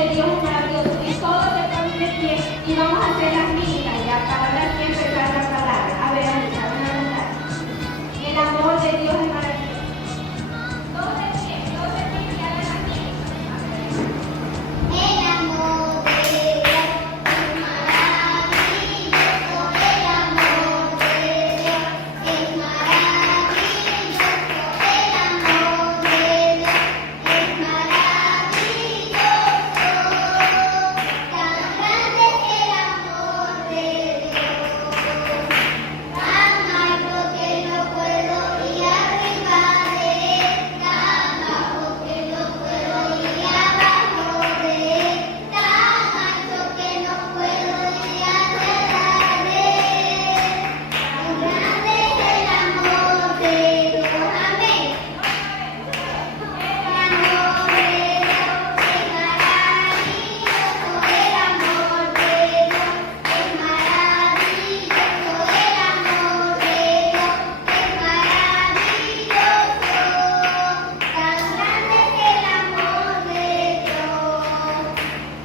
de Dios es maravilloso. Y todos se ponen de pie y vamos a hacer las mímicas ya para ahora sí empezar la palabra. A ver, Anita, van a contar. El amor de Dios es maravilloso. Todos de pie y hagan las mímicas. El amor de Dios es maravilloso. El amor de Dios es maravilloso. El amor de Dios es maravilloso. Tan grande es el amor de Dios, tan alto que no puedo ir arriba de él, tan bajo que no puedo ir abajo de él, tan alto que no puedo ir arriba de él. Tan grande es el amor de Dios. Amén. El amor de Dios es maravilloso. El amor de Dios es maravilloso. El amor de Dios es maravilloso. Tan grande es el amor de Dios,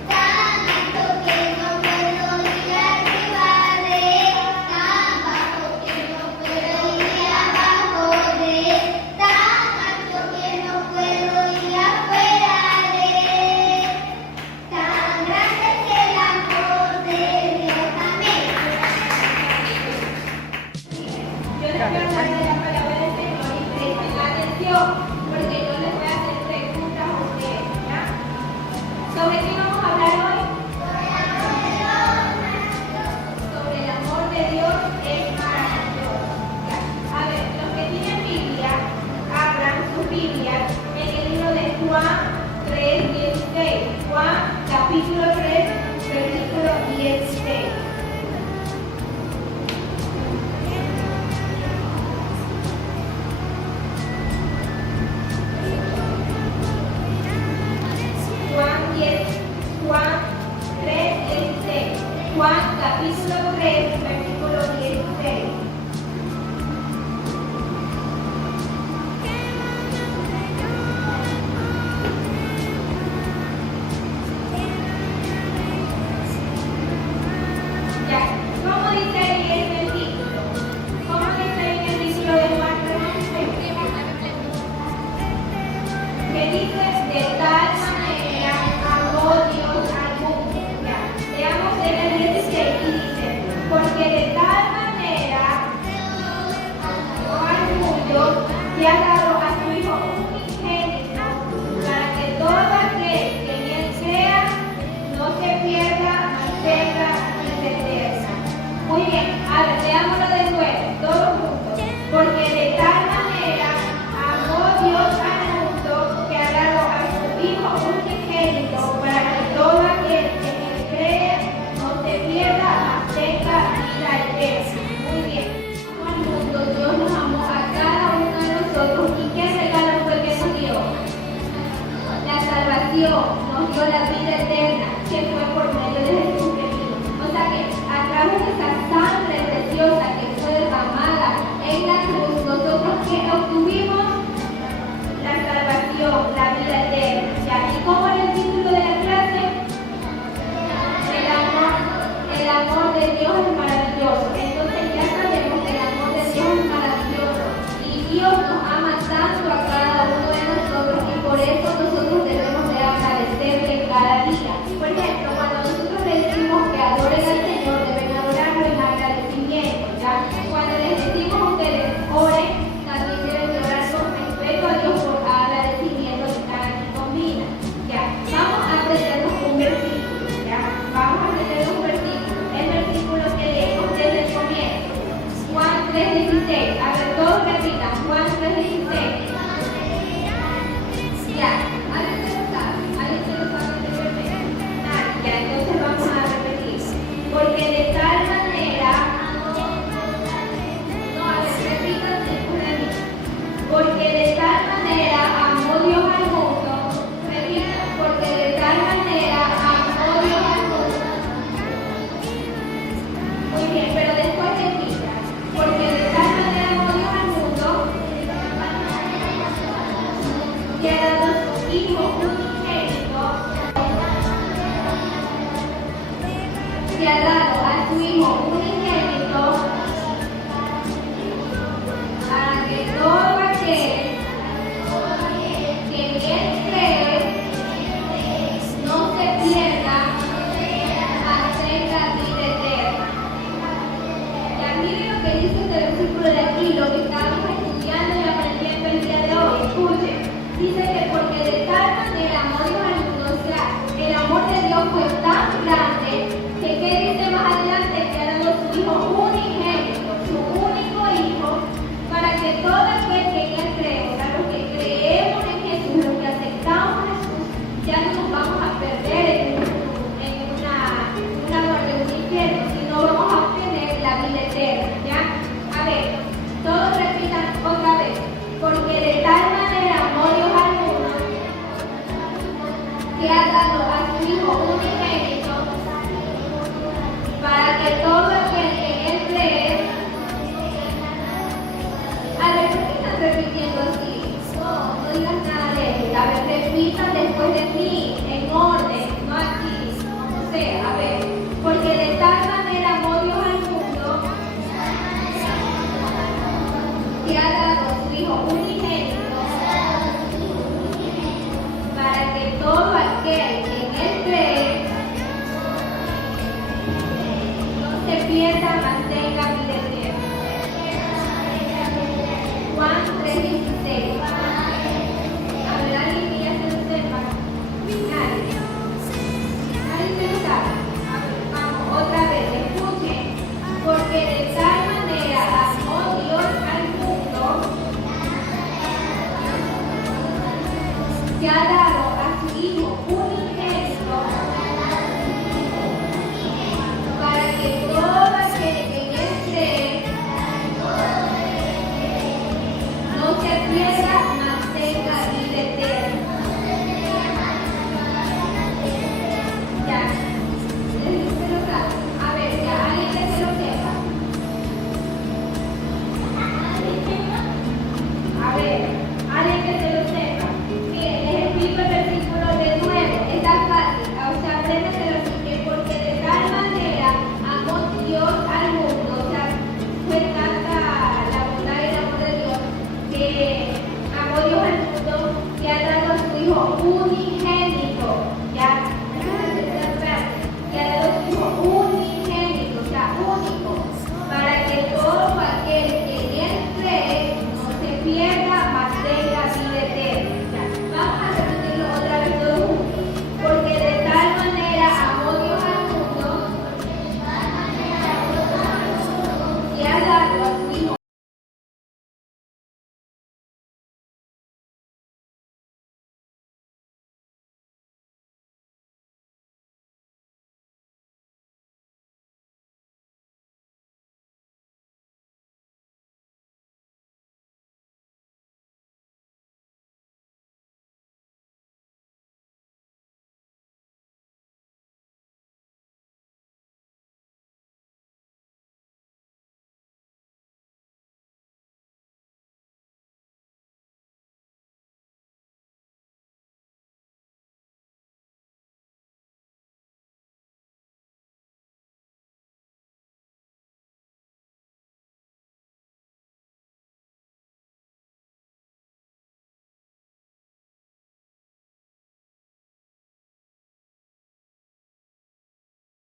tan alto que no puedo ir arriba de él, tan bajo que no puedo ir abajo de él, tan alto que no puedo ir afuera de él. Tan grande es el amor de Dios. Amén. Yo les voy a hablar de la palabra del Señor y presten atención porque yo les voy a hacer preguntas a ustedes, ¿ya? ¿Sobre qué vamos a hablar hoy? Sobre el amor de Dios es maravilloso. ¿Ya? A ver, los que tienen Biblia, abran sus Biblias en el libro de Juan 3:16. Juan capítulo 3, versículo 16. Juan 3:16. Juan capítulo 3, versículo 16. Ya, ¿cómo dice ahí en el título? ¿Cómo dice ahí en el título de Juan 3:16? Que dice, de tal manera amó Dios al mundo. Ya, veamos en el 16 y dice, porque de tal manera amó al mundo y ha dado a su Hijo unigénito para que todo aquel que en él crea no se pierda, mas tenga vida eterna. Muy bien, ahora leámoslo de nuevo, todos juntos. Porque de tal manera amó Dios al mundo que ha dado a su Hijo unigénito para que todo aquel que en él cree no se pierda, mas tenga vida eterna. Muy bien. Al mundo Dios nos amó a cada uno de nosotros. ¿Y qué regalo fue que nos dio? La salvación, nos dio la vida eterna, que fue por medio de Jesucristo. O sea que a través de esa sangre preciosa que fue derramada en la cruz, nosotros que obtuvimos la salvación, la vida eterna. ¿Ya? ¿Y cómo era el título de la clase? El amor de Dios es maravilloso. Entonces ya sabemos que el amor de Dios es maravilloso. Y Dios nos ama tanto a cada uno de nosotros y por eso nosotros debemos de agradecerle cada día. Por ejemplo, cuando nosotros le decimos que adoren al Señor, deben adorarlo en agradecimiento. ¿Ya? Cuando les decimos a ustedes, oren, también deben de orar con respeto a Dios por agradecimiento que están aquí con vida. ¿Ya? que ha dado a su Hijo unigénito para que todos